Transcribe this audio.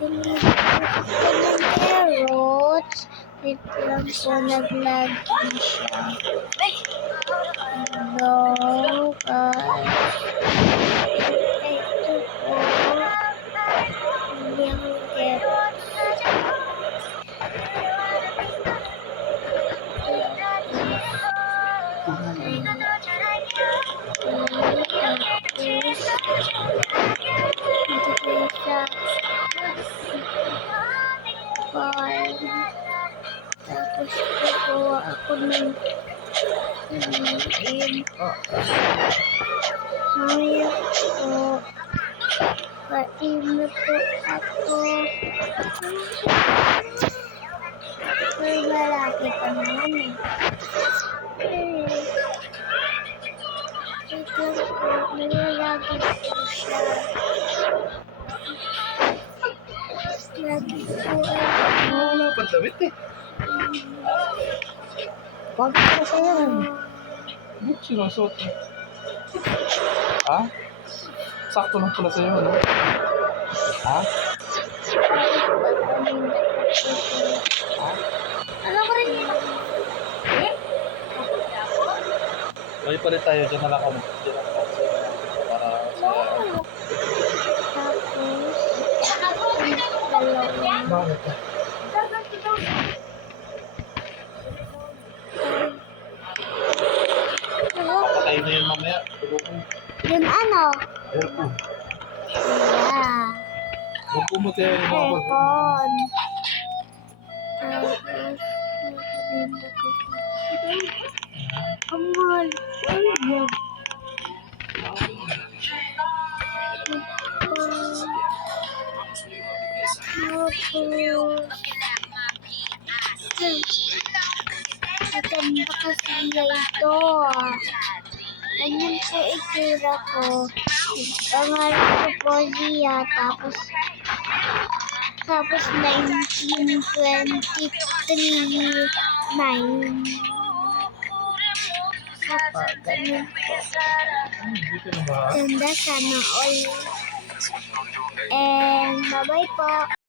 Ganyan carrots. Wait lang po, nag-lagin siya. Hello, guys. Ito po. Hindi ako carrots. Tapos kukuha ako ng ayun po. Mamaya po. Kain na po ako. Pero malaki pa naman eh. Ito po, nilalagay po siya. Lagi po ay Wala pa damit eh. Bakit ka sa yan? Ba't sinusot eh? Ha? Sakto lang pala sa'yo, ano? Ha? ano ko rin yun? May pa rin tayo dyan na lang ako. Dyan lang ako sa'yo. Para sa'yo. Tapos, dalawa. Bakit? Patay na yun mamaya. Tulo ko. Yun ano? Aircon. Yeah. Huwag po mo tayo yung mga Aircon. Ang mahal. Ayun. Maganda kasi ito. Ganyan po itsura ko. Pangalan ko po Zia. Tapos 1923. 9. Opo, ganyan po. dito na ba? Ganda sana all. And bye-bye po.